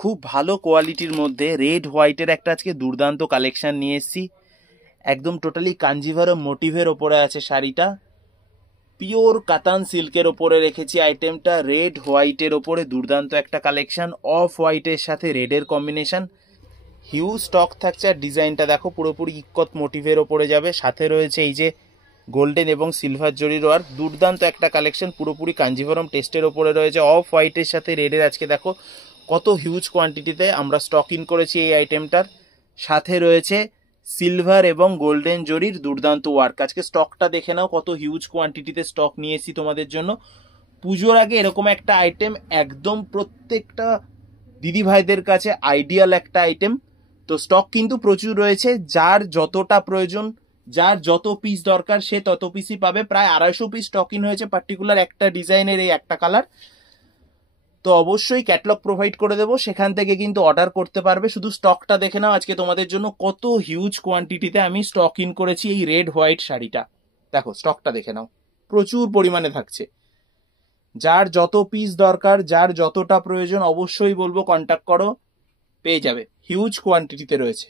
খুব ভালো কোয়ালিটির মধ্যে রেড হোয়াইটের একটা আজকে দুর্দান্ত কালেকশন নিয়ে এসেছি। একদম টোটালি কাঞ্জিভারম মোটিভের ওপরে আছে শাড়িটা, পিওর কাতান সিল্কের ওপরে রেখেছি আইটেমটা। রেড হোয়াইটের ওপরে দুর্দান্ত একটা কালেকশন, অফ হোয়াইটের সাথে রেডের কম্বিনেশন, হিউজ স্টক থাকছে। আর ডিজাইনটা দেখো পুরোপুরি ইক্কত মোটিভের ওপরে যাবে, সাথে রয়েছে এই যে গোল্ডেন এবং সিলভার জরির ওয়ার্ক। দুর্দান্ত একটা কালেকশন, পুরোপুরি কাঞ্জিভরম টেস্টের ওপরে রয়েছে। অফ হোয়াইটের সাথে রেডের আজকে দেখো কত হিউজ কোয়ান্টিটিতে আমরা স্টক ইন করেছি এই আইটেমটার। সাথে রয়েছে সিলভার এবং গোল্ডেন জরির দুর্দান্ত ওয়ার্ক। আজকে স্টকটা দেখে নাও কত হিউজ কোয়ান্টিটিতে স্টক নিয়ে এসেছি তোমাদের জন্য। পুজোর আগে এরকম একটা আইটেম একদম প্রত্যেকটা দিদি ভাইদের কাছে আইডিয়াল একটা আইটেম। তো স্টক কিন্তু প্রচুর রয়েছে, যার যতটা প্রয়োজন, যার যত পিস দরকার সে তত পিসই পাবে। প্রায় 250 পিস স্টক ইন হয়েছে পার্টিকুলার একটা ডিজাইনের এই একটা কালার। তো অবশ্যই ক্যাটালগ প্রোভাইড করে দেবো, সেখান থেকে কিন্তু অর্ডার করতে পারবে। শুধু স্টকটা দেখে নাও আজকে তোমাদের জন্য কত হিউজ কোয়ান্টিটিতে আমি স্টক ইন করেছি এই রেড হোয়াইট শাড়িটা। দেখো স্টকটা দেখে নাও, প্রচুর পরিমাণে থাকছে। যার যত পিস দরকার, যার যতটা প্রয়োজন অবশ্যই বলবো কন্ট্যাক্ট করো, পেয়ে যাবে। হিউজ কোয়ান্টিটিতে রয়েছে।